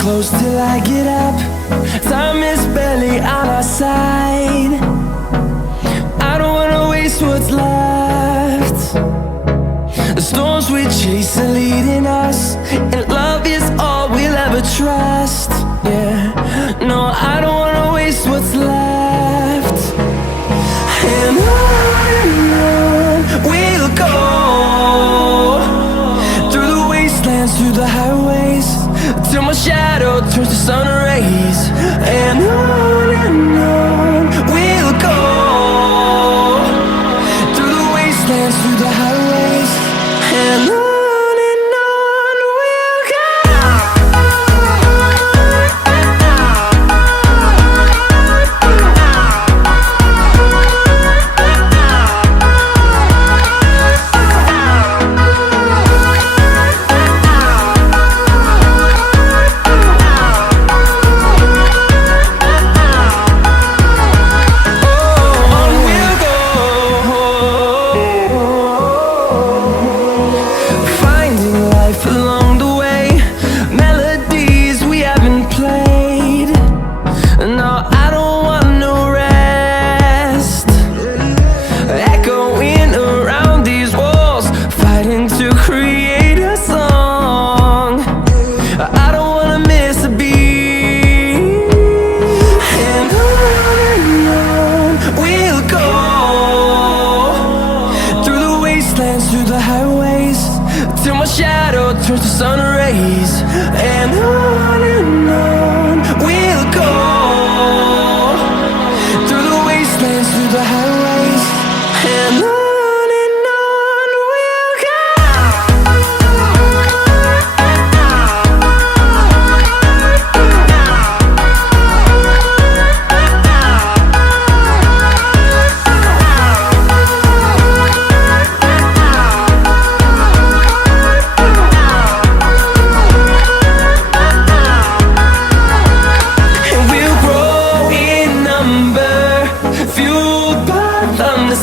close till I get up. Time is barely on our side. I don't wanna waste what's left. The storms we chase are leading us, and love is all we'll ever trust. Yeah, no, I don't wanna waste what's left. And on we'll go, through the wastelands, through the highways, till my shadow turns to sun rays. And on we'll go, through the wastelands, through the highways, and on we'll go. Through the highways, till my shadow turns to sun rays. And on we'll go, through the wastelands, through the highways, and on.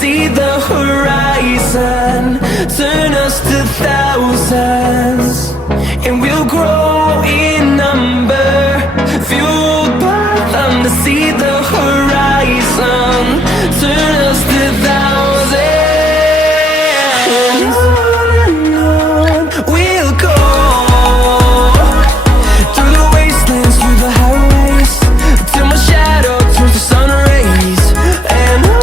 See the horizon turn us to thousands, and we'll grow in number, fueled by them. To see the horizon turn us to thousands, and on we'll go, through the wastelands, through the highways, till my shadow turns to sun rays. And on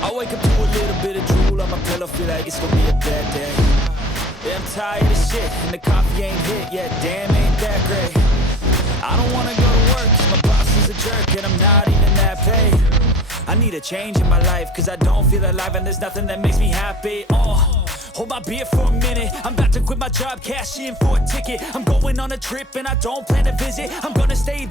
I wake up to a little bit of drool on my pillow, feel like it's gonna be a bad day. Yeah, I'm tired of shit, and the coffee ain't hit yet, damn, ain't that great. I don't wanna go to work, 'cause my boss is a jerk, and I'm not even that paid. I need a change in my life, 'cause I don't feel alive, and there's nothing that makes me happy. Hold my beer for a minute, I'm about to quit my job, cash in for a ticket. I'm going on a trip and I don't plan to visit. I'm gonna stay